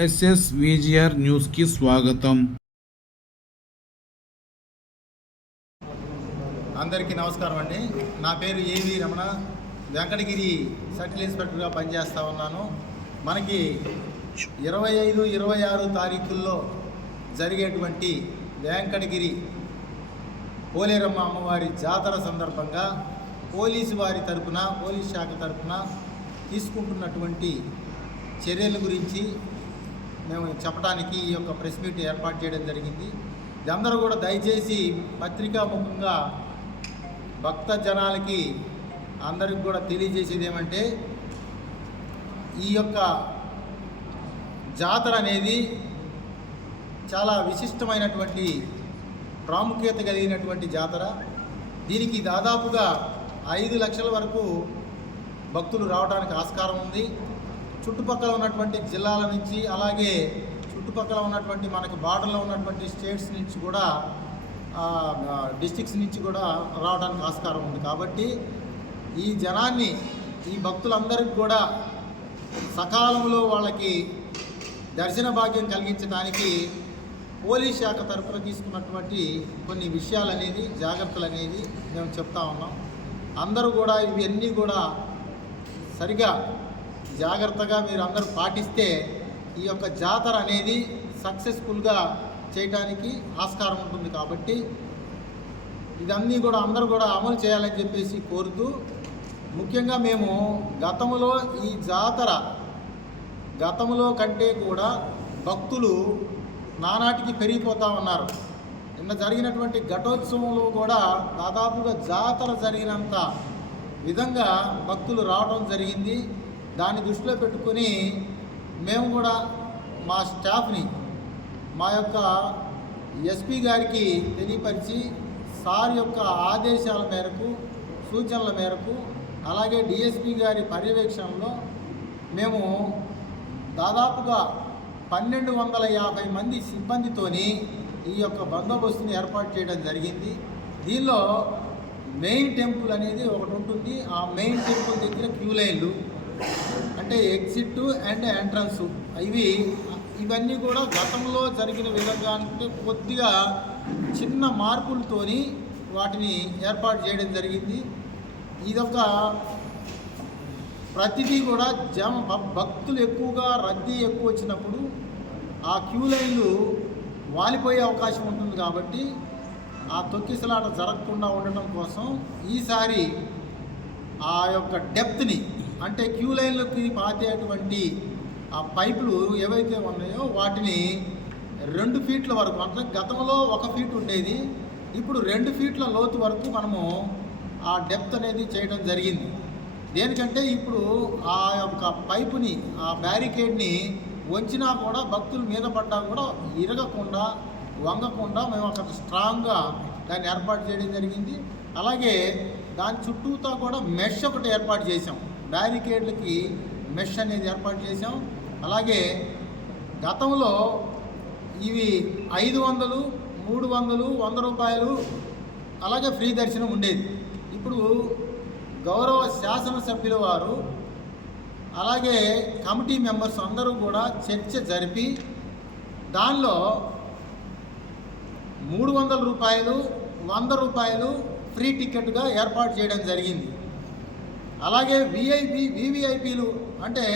SS VGR న్యూస్కి స్వాగతం. అందరికీ నమస్కారం అండి. నా పేరు ఏవి రమణ. వెంకటగిరి సర్కిల్ ఇన్స్పెక్టర్గా పనిచేస్తూ ఉన్నాను. మనకి ఇరవై ఐదు ఇరవై ఆరు తారీఖుల్లో జరిగేటువంటి వెంకటగిరి పోలేరమ్మ అమ్మవారి జాతర సందర్భంగా పోలీసు వారి తరపున పోలీస్ శాఖ తరపున తీసుకుంటున్నటువంటి చర్యల గురించి మేము చెప్పడానికి ఈ యొక్క ప్రెస్ మీట్ ఏర్పాటు చేయడం జరిగింది. అందరూ కూడా దయచేసి పత్రికాముఖంగా భక్త జనాలకి అందరికి కూడా తెలియజేసేది ఏమంటే ఈ యొక్క జాతర అనేది చాలా విశిష్టమైనటువంటి ప్రాముఖ్యత కలిగినటువంటి జాతర. దీనికి దాదాపుగా ఐదు లక్షల వరకు భక్తులు రావడానికి ఆస్కారం ఉంది. చుట్టుపక్కల ఉన్నటువంటి జిల్లాల నుంచి అలాగే చుట్టుపక్కల ఉన్నటువంటి మనకి బార్డర్లో ఉన్నటువంటి స్టేట్స్ నుంచి కూడా డిస్టిక్స్ నుంచి కూడా రావడానికి ఆస్కారం ఉంది. కాబట్టి ఈ జనాన్ని ఈ భక్తులందరికీ కూడా సకాలంలో వాళ్ళకి దర్శన భాగ్యం కలిగించడానికి పోలీస్ శాఖ తరఫున తీసుకున్నటువంటి కొన్ని విషయాలు అనేది జాగ్రత్తలు అనేది మేము చెప్తా ఉన్నాం. అందరూ కూడా ఇవన్నీ కూడా సరిగా జాగ్రత్తగా మీరు అందరూ పాటిస్తే ఈ యొక్క జాతర అనేది సక్సెస్ఫుల్గా చేయడానికి ఆస్కారం ఉంటుంది కాబట్టి ఇదన్నీ కూడా అందరూ కూడా అమలు చేయాలని చెప్పేసి కోరుతూ ముఖ్యంగా మేము గతంలో ఈ జాతర గతంలో కంటే కూడా భక్తులు నానాటికి పెరిగిపోతూ ఉన్నారు. నిన్న జరిగినటువంటి ఘటోత్సవంలో కూడా దాదాపుగా జాతర జరిగినంత విధంగా భక్తులు రావడం జరిగింది. దాన్ని దృష్టిలో పెట్టుకొని మేము కూడా మా స్టాఫ్ని మా యొక్క ఎస్పీ గారికి తెలియపరిచి సార్ యొక్క ఆదేశాల మేరకు సూచనల మేరకు అలాగే డిఎస్పి గారి పర్యవేక్షణలో మేము దాదాపుగా పన్నెండు వందల యాభై మంది సిబ్బందితోని ఈ యొక్క బందోబస్తుని ఏర్పాటు చేయడం జరిగింది. దీనిలో మెయిన్ టెంపుల్ అనేది ఒకటి ఉంటుంది. ఆ మెయిన్ టెంపుల్ దగ్గర క్యూ లైన్లు అంటే ఎగ్జిట్ అండ్ ఎంట్రన్స్. ఇవి ఇవన్నీ కూడా గతంలో జరిగిన విధంగా అంటే కొద్దిగా చిన్న మార్పులతోని వాటిని ఏర్పాటు చేయడం జరిగింది. ఇదొక ప్రతిదీ కూడా జమ భక్తులు ఎక్కువగా రద్దీ ఎక్కువ వచ్చినప్పుడు ఆ క్యూ లైన్లు వాలిపోయే అవకాశం ఉంటుంది కాబట్టి ఆ తొక్కిసలాట జరగకుండా ఉండటం కోసం ఈసారి ఆ యొక్క డెప్త్ని అంటే క్యూ లైన్లకి పాతేటువంటి ఆ పైపులు ఏవైతే ఉన్నాయో వాటిని రెండు ఫీట్ల వరకు అంటే గతంలో ఒక ఫీట్ ఉండేది ఇప్పుడు రెండు ఫీట్ల లోతు వరకు మనము ఆ డెప్త్ అనేది చేయడం జరిగింది. దేనికంటే ఇప్పుడు ఆ యొక్క పైపుని ఆ బ్యారికేడ్ని వంచినా కూడా భక్తుల మీద పడ్డా కూడా ఇరగకుండా వంగకుండా మేము అక్కడ స్ట్రాంగ్గా దాన్ని ఏర్పాటు చేయడం జరిగింది. అలాగే దాని చుట్టూతో కూడా మెష్ ఒకటి ఏర్పాటు చేసాం బ్యారికేడ్లకి మెష్ అనేది ఏర్పాటు చేసాం అలాగే గతంలో ఇవి ఐదు వందలు మూడు వందలు వంద రూపాయలు అలాగే ఫ్రీ దర్శనం ఉండేది. ఇప్పుడు గౌరవ శాసనసభ్యుల వారు అలాగే కమిటీ మెంబర్స్ అందరూ కూడా చర్చ జరిపి దానిలో మూడు వందల రూపాయలు వంద రూపాయలు ఫ్రీ టికెట్గా ఏర్పాటు చేయడం జరిగింది. అలాగే విఐపి వివిఐపీలు అంటే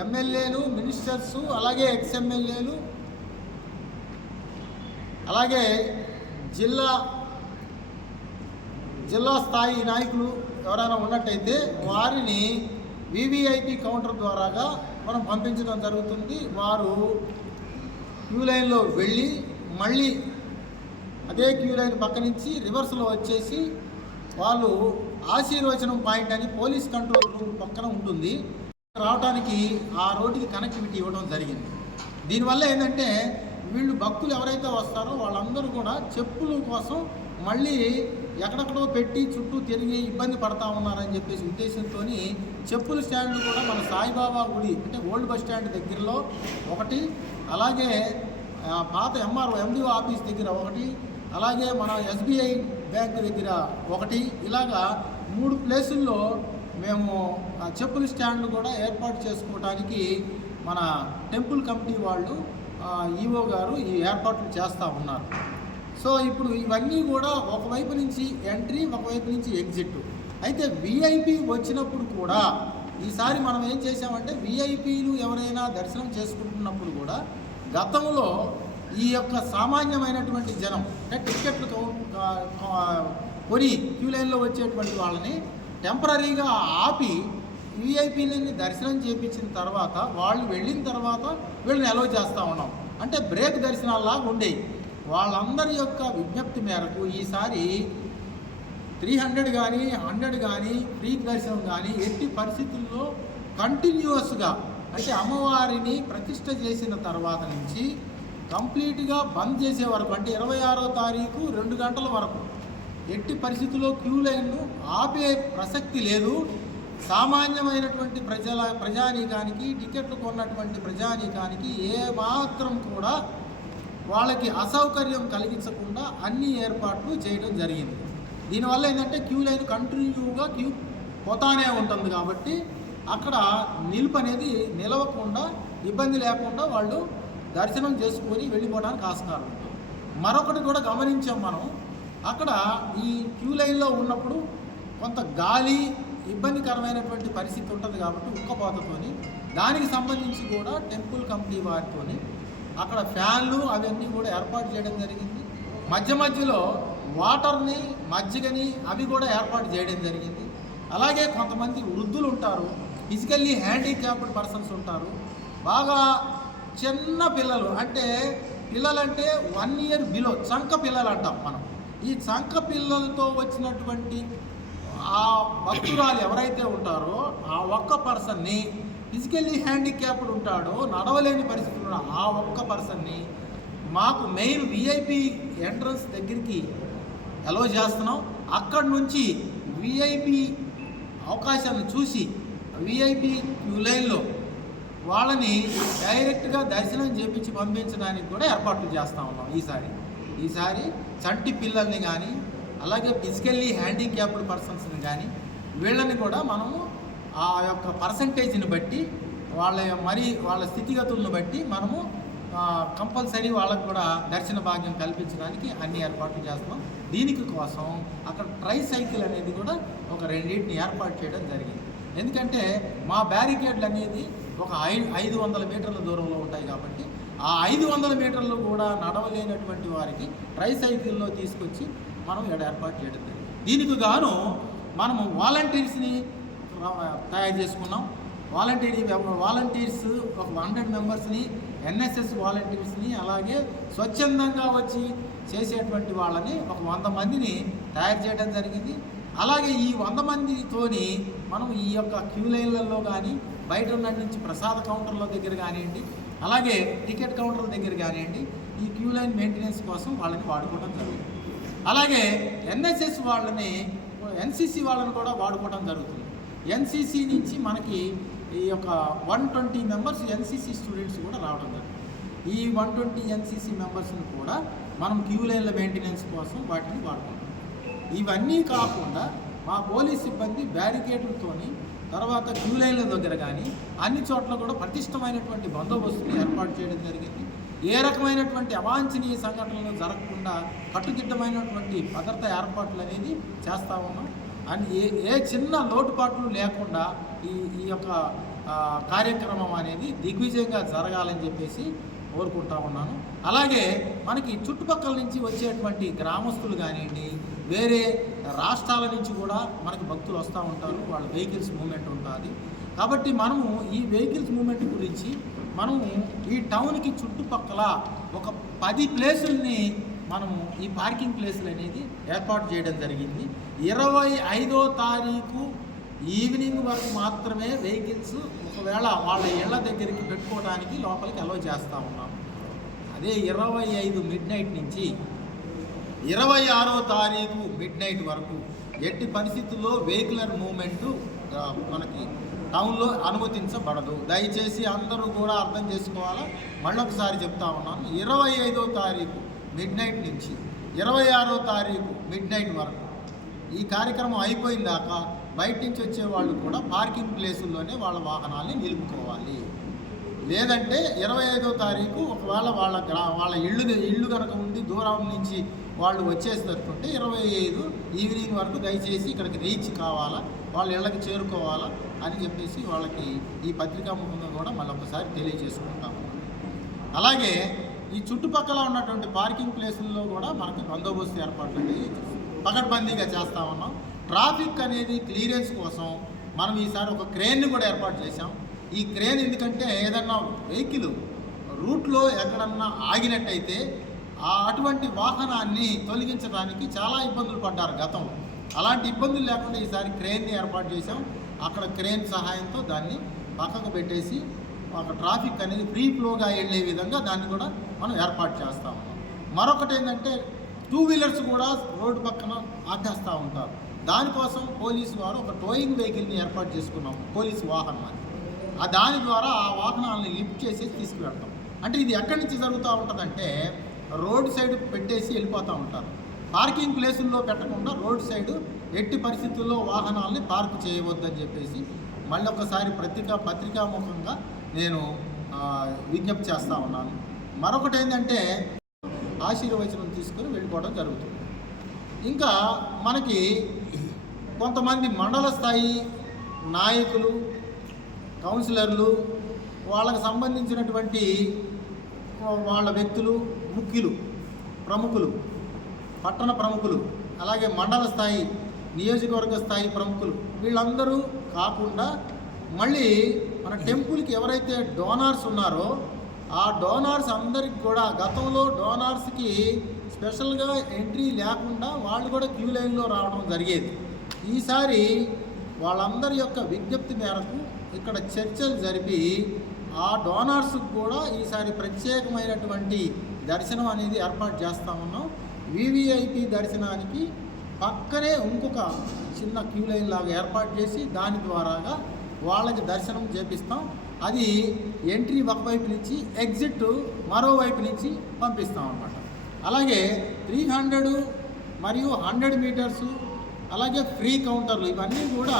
ఎమ్మెల్యేలు మినిస్టర్స్ అలాగే ఎక్స్ఎమ్మెల్యేలు అలాగే జిల్లా జిల్లా స్థాయి నాయకులు ఎవరైనా ఉన్నట్టయితే వారిని వివిఐపి కౌంటర్ ద్వారాగా మనం పంపించడం జరుగుతుంది. వారు క్యూ లైన్లో వెళ్ళి మళ్ళీ అదే క్యూ లైన్ పక్క నుంచి రివర్స్లో వచ్చేసి వాళ్ళు ఆశీర్వచనం పాయింట్ అని పోలీస్ కంట్రోల్ రూమ్ పక్కన ఉంటుంది. రావడానికి ఆ రోడ్డుకి కనెక్టివిటీ ఇవ్వడం జరిగింది. దీనివల్ల ఏంటంటే వీళ్ళు భక్తులు ఎవరైతే వస్తారో వాళ్ళందరూ కూడా చెప్పుల కోసం మళ్ళీ ఎక్కడెక్కడో పెట్టి చుట్టూ తిరిగి ఇబ్బంది పడతా ఉన్నారని చెప్పేసి ఉద్దేశంతో చెప్పుల స్టాండ్ కూడా మన సాయిబాబా గుడి అంటే ఓల్డ్ బస్ స్టాండ్ దగ్గరలో ఒకటి అలాగే పాత ఎంఆర్ఓ ఎండిఓ ఆఫీస్ దగ్గర ఒకటి అలాగే మన ఎస్బీఐ బ్యాంక్ దగ్గర ఒకటి. ఇలాగా మూడు ప్లేసుల్లో మేము చెప్పుల స్టాండ్లు కూడా ఏర్పాటు చేసుకోవడానికి మన టెంపుల్ కమిటీ వాళ్ళు ఈఓ గారు ఈ ఏర్పాట్లు చేస్తూ ఉన్నారు. సో ఇప్పుడు ఇవన్నీ కూడా ఒకవైపు నుంచి ఎంట్రీ ఒకవైపు నుంచి ఎగ్జిట్. అయితే విఐపి వచ్చినప్పుడు కూడా ఈసారి మనం ఏం చేసామంటే విఐపీలు ఎవరైనా దర్శనం చేసుకుంటున్నప్పుడు కూడా గతంలో ఈ యొక్క సామాన్యమైనటువంటి జనం అంటే టికెట్లు కొని క్యూ లైన్లో వచ్చేటువంటి వాళ్ళని టెంపరీగా ఆపి వీఐపీలని దర్శనం చేయించిన తర్వాత వాళ్ళు వెళ్ళిన తర్వాత వీళ్ళని అలౌ చేస్తూ ఉన్నాం. అంటే బ్రేక్ దర్శనాల్లాగా ఉండేవి వాళ్ళందరి యొక్క విజ్ఞప్తి మేరకు ఈసారి త్రీ హండ్రెడ్ కానీ హండ్రెడ్ కానీ ఫ్రీ దర్శనం కానీ ఎట్టి పరిస్థితుల్లో కంటిన్యూస్గా అంటే అమ్మవారిని ప్రతిష్ట చేసిన తర్వాత నుంచి కంప్లీట్గా బంద్ చేసే వరకు అంటే ఇరవై ఆరో తారీఖు రెండు గంటల వరకు ఎట్టి పరిస్థితుల్లో క్యూ లైన్ను ఆపే ప్రసక్తి లేదు. సామాన్యమైనటువంటి ప్రజల ప్రజానీకానికి టికెట్లు కొన్నటువంటి ప్రజానీకానికి ఏమాత్రం కూడా వాళ్ళకి అసౌకర్యం కలిగించకుండా అన్ని ఏర్పాట్లు చేయడం జరిగింది. దీనివల్ల ఏంటంటే క్యూ లైన్ కంటిన్యూగా క్యూ పోతానే ఉంటుంది కాబట్టి అక్కడ నిలుపు అనేది నిలవకుండా ఇబ్బంది లేకుండా వాళ్ళు దర్శనం చేసుకొని వెళ్ళిపోవడానికి ఆస్కారం మరొకటి కూడా గమనించాం మనం. అక్కడ ఈ క్యూ లైన్లో ఉన్నప్పుడు కొంత గాలి ఇబ్బందికరమైనటువంటి పరిస్థితి ఉంటుంది కాబట్టి ఉక్కపోతతోని దానికి సంబంధించి కూడా టెంపుల్ కంపెనీ వారితోని అక్కడ ఫ్యాన్లు అవన్నీ కూడా ఏర్పాటు చేయడం జరిగింది. మధ్య మధ్యలో వాటర్ని మజ్జిగని అవి కూడా ఏర్పాటు చేయడం జరిగింది. అలాగే కొంతమంది వృద్ధులు ఉంటారు ఫిజికల్లీ హ్యాండిక్యాప్డ్ పర్సన్స్ ఉంటారు. బాగా చిన్న పిల్లలు అంటే పిల్లలంటే వన్ ఇయర్ బిలో చంక పిల్లలు అంటాం మనం. ఈ చంక పిల్లలతో వచ్చినటువంటి ఆ భక్తురాలు ఎవరైతే ఉంటారో ఆ ఒక్క పర్సన్ని ఫిజికల్లీ హ్యాండిక్యాప్డ్ ఉంటాడో నడవలేని పరిస్థితుల్లో ఉన్న ఆ ఒక్క పర్సన్ని మాకు మెయిన్ విఐపి ఎంట్రన్స్ దగ్గరికి అలో చేస్తున్నాం. అక్కడి నుంచి విఐపి అవకాశాలను చూసి విఐపి క్యూ లైన్లో వాళ్ళని డైరెక్ట్గా దర్శనం చేపించి పంపించడానికి కూడా ఏర్పాట్లు చేస్తూ ఉన్నాం ఈసారి. ఈసారి చంటి పిల్లల్ని కానీ అలాగే ఫిజికల్లీ హ్యాండిక్యాప్డ్ పర్సన్స్ని కానీ వీళ్ళని కూడా మనము ఆ యొక్క పర్సంటేజ్ని బట్టి వాళ్ళ మరి వాళ్ళ స్థితిగతులను బట్టి మనము కంపల్సరీ వాళ్ళకు కూడా దర్శన భాగ్యం కల్పించడానికి అన్ని ఏర్పాట్లు చేస్తున్నాం. దీనికి కోసం అక్కడ ట్రై సైకిల్ అనేది కూడా ఒక రెండింటిని ఏర్పాటు చేయడం జరిగింది. ఎందుకంటే మా బ్యారికేడ్లు అనేది ఒక ఐదు ఐదు వందల మీటర్ల దూరంలో ఉంటాయి కాబట్టి ఆ ఐదు వందల మీటర్లు కూడా నడవలేనటువంటి వారికి ట్రై సైకిల్లో తీసుకొచ్చి మనం ఇక్కడ ఏర్పాటు చేయడం జరిగింది. దీనికి గాను మనము వాలంటీర్స్ని తయారు చేసుకున్నాం. వాలంటీర్ వాలంటీర్స్ ఒక హండ్రెడ్ మెంబర్స్ని ఎన్ఎస్ఎస్ వాలంటీర్స్ని అలాగే స్వచ్ఛందంగా వచ్చి చేసేటువంటి వాళ్ళని ఒక వంద మందిని తయారు చేయడం జరిగింది. అలాగే ఈ వంద మందితోని మనం ఈ యొక్క క్యూ లైన్లలో కానీ బయట ఉన్న నుంచి ప్రసాద కౌంటర్ల దగ్గర కానివ్వండి అలాగే టికెట్ కౌంటర్ల దగ్గర కానివ్వండి ఈ క్యూ లైన్ మెయింటెనెన్స్ కోసం వాళ్ళని వాడుకోవడం జరుగుతుంది. అలాగే ఎన్ఎస్ఎస్ వాళ్ళని ఎన్సిసి వాళ్ళని కూడా వాడుకోవడం జరుగుతుంది. ఎన్సిసి నుంచి మనకి ఈ యొక్క one twenty members NCC students కూడా రావడం జరుగుతుంది. ఈ వన్ ట్వంటీ ఎన్సిసి మెంబర్స్ని కూడా మనం క్యూ లైన్ల మెయింటెనెన్స్ కోసం వాటిని వాడుకుంటాం. ఇవన్నీ కాకుండా మా పోలీస్ సిబ్బంది బ్యారికేడ్లతోని తర్వాత క్యూ లైన్ల దగ్గర కానీ అన్ని చోట్ల కూడా పటిష్టమైనటువంటి బందోబస్తుని ఏర్పాటు చేయడం జరిగింది. ఏ రకమైనటువంటి అవాంఛనీయ సంఘటనలు జరగకుండా కట్టుదిట్టమైనటువంటి భద్రత ఏర్పాట్లు అనేది చేస్తూ ఉన్నాం. అండ్ ఏ ఏ చిన్న లోటుపాట్లు లేకుండా ఈ ఈ యొక్క కార్యక్రమం అనేది దిగ్విజయంగా జరగాలని చెప్పేసి కోరుకుంటా ఉన్నాను. అలాగే మనకి చుట్టుపక్కల నుంచి వచ్చేటువంటి గ్రామస్తులు కానివ్వండి వేరే రాష్ట్రాల నుంచి కూడా మనకి భక్తులు వస్తూ ఉంటారు వాళ్ళ వెహికల్స్ మూమెంట్ ఉంటుంది. కాబట్టి మనము ఈ వెహికల్స్ మూమెంట్ గురించి మనము ఈ టౌన్కి చుట్టుపక్కల ఒక పది ప్లేసుల్ని మనము ఈ పార్కింగ్ ప్లేసులు అనేది ఏర్పాటు చేయడం జరిగింది. ఇరవై ఐదో తారీఖు ఈవినింగ్ వరకు మాత్రమే వెహికల్స్ ఒకవేళ వాళ్ళ ఇళ్ళ దగ్గరికి పెట్టుకోవడానికి లోపలికి అలో చేస్తూ ఉన్నాం అదే ఇరవై ఐదు మిడ్ నైట్ నుంచి ఇరవై ఆరో తారీఖు మిడ్ నైట్ వరకు ఎట్టి పరిస్థితుల్లో వెహికులర్ మూమెంట్ మనకి టౌన్లో అనుమతించబడదు. దయచేసి అందరూ కూడా అర్థం చేసుకోవాలా? మళ్ళొకసారి చెప్తా ఉన్నాను. ఇరవై ఐదో తారీఖు మిడ్ నైట్ నుంచి ఇరవై ఆరో తారీఖు మిడ్ నైట్ వరకు ఈ కార్యక్రమం అయిపోయిన దాకా బయట నుంచి వచ్చే వాళ్ళు కూడా పార్కింగ్ ప్లేసుల్లోనే వాళ్ళ వాహనాల్ని నిలుపుకోవాలి. లేదంటే ఇరవై ఐదో తారీఖు ఒకవేళ వాళ్ళ గ్రా వాళ్ళ ఇళ్ళు ఇళ్ళు కనుక ఉండి దూరం నుంచి వాళ్ళు వచ్చేసినట్టుంటే ఇరవై ఐదు ఈవినింగ్ వరకు దయచేసి ఇక్కడికి రీచ్ కావాలా? వాళ్ళ ఇళ్ళకి చేరుకోవాలా? అని చెప్పేసి వాళ్ళకి ఈ పత్రికా ముఖంగా కూడా మళ్ళీ ఒకసారి తెలియజేసుకుంటాము అలాగే ఈ చుట్టుపక్కల ఉన్నటువంటి పార్కింగ్ ప్లేసుల్లో కూడా మనకి బందోబస్తు ఏర్పాట్లు అనేది పకడ్బందీగా చేస్తా ఉన్నాం. ట్రాఫిక్ అనేది క్లియరెన్స్ కోసం మనం ఈసారి ఒక క్రేన్ని కూడా ఏర్పాటు చేశాం. ఈ క్రేన్ ఎందుకంటే ఏదన్నా వెహికల్ రూట్లో ఎక్కడన్నా ఆగినట్టయితే అటువంటి వాహనాన్ని తొలగించడానికి చాలా ఇబ్బందులు పడ్డారు గతంలో. అలాంటి ఇబ్బందులు లేకుండా ఈసారి క్రేన్ని ఏర్పాటు చేశాం. అక్కడ క్రేన్ సహాయంతో దాన్ని పక్కకు పెట్టేసి ఒక ట్రాఫిక్ అనేది ఫ్రీ ఫ్లోగా వెళ్ళే విధంగా దాన్ని కూడా మనం ఏర్పాటు చేస్తూ. ఉన్నాం మరొకటి ఏంటంటే టూ వీలర్స్ కూడా రోడ్డు పక్కన ఆపేస్తూ ఉంటారు. దానికోసం పోలీసు వారు ఒక టోయింగ్ వెహికల్ని ఏర్పాటు చేసుకున్నాం. పోలీసు వాహనం అని ఆ దాని ద్వారా ఆ వాహనాలను లిఫ్ట్ చేసేసి తీసుకువెళ్తాం. అంటే ఇది ఎక్కడి నుంచి జరుగుతూ ఉంటుందంటే రోడ్ సైడ్ పెట్టేసి వెళ్ళిపోతూ ఉంటారు. పార్కింగ్ ప్లేసుల్లో పెట్టకుండా రోడ్ సైడ్ ఎట్టి పరిస్థితుల్లో వాహనాలని పార్క్ చేయవద్దని చెప్పేసి మళ్ళీ ఒకసారి పత్రికా పత్రికాముఖంగా నేను విజ్ఞప్తి చేస్తూ ఉన్నాను. మరొకటి ఏంటంటే ఆశీర్వచనం తీసుకొని వెళ్ళిపోవడం జరుగుతుంది. ఇంకా మనకి కొంతమంది మండల స్థాయి నాయకులు కౌన్సిలర్లు వాళ్ళకి సంబంధించినటువంటి వాళ్ళ వ్యక్తులు ముఖ్యులు ప్రముఖులు పట్టణ ప్రముఖులు అలాగే మండల స్థాయి నియోజకవర్గ స్థాయి ప్రముఖులు. వీళ్ళందరూ కాకుండా మళ్ళీ మన టెంపుల్కి ఎవరైతే డోనార్స్ ఉన్నారో ఆ డోనార్స్ అందరికి కూడా గతంలో డోనార్స్కి స్పెషల్గా ఎంట్రీ లేకుండా వాళ్ళు కూడా క్యూ లైన్లో రావడం జరిగేది. ఈసారి వాళ్ళందరి యొక్క విజ్ఞప్తి మేరకు ఇక్కడ చర్చలు జరిపి ఆ డోనార్స్కి కూడా ఈసారి ప్రత్యేకమైనటువంటి దర్శనం అనేది ఏర్పాటు చేస్తా ఉన్నాం. వివిఐపి దర్శనానికి పక్కనే ఇంకొక చిన్న క్యూ లైన్ లాగా ఏర్పాటు చేసి దాని ద్వారాగా వాళ్ళకి దర్శనం చేపిస్తాం. అది ఎంట్రీ ఒకవైపు నుంచి ఎగ్జిట్ మరోవైపు నుంచి పంపిస్తాం అన్నమాట. అలాగే త్రీ హండ్రెడ్ మరియు హండ్రెడ్ మీటర్స్ అలాగే ఫ్రీ కౌంటర్లు ఇవన్నీ కూడా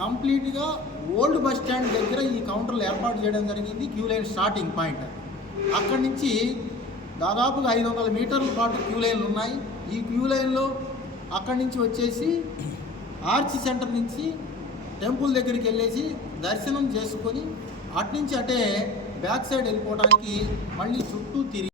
కంప్లీట్గా ఓల్డ్ బస్ స్టాండ్ దగ్గర ఈ కౌంటర్లు ఏర్పాటు చేయడం జరిగింది క్యూ లైన్ స్టార్టింగ్ పాయింట్. అక్కడి నుంచి దాదాపుగా ఐదు వందల మీటర్ల పాటు క్యూ లైన్లు ఉన్నాయి. ఈ క్యూ లైన్లో అక్కడి నుంచి వచ్చేసి ఆర్చి సెంటర్ నుంచి టెంపుల్ దగ్గరికి వెళ్ళేసి దర్శనం చేసుకొని అట్నుంచి అటే బ్యాక్ సైడ్ వెళ్ళిపోవడానికి మళ్ళీ చుట్టూ తిరిగి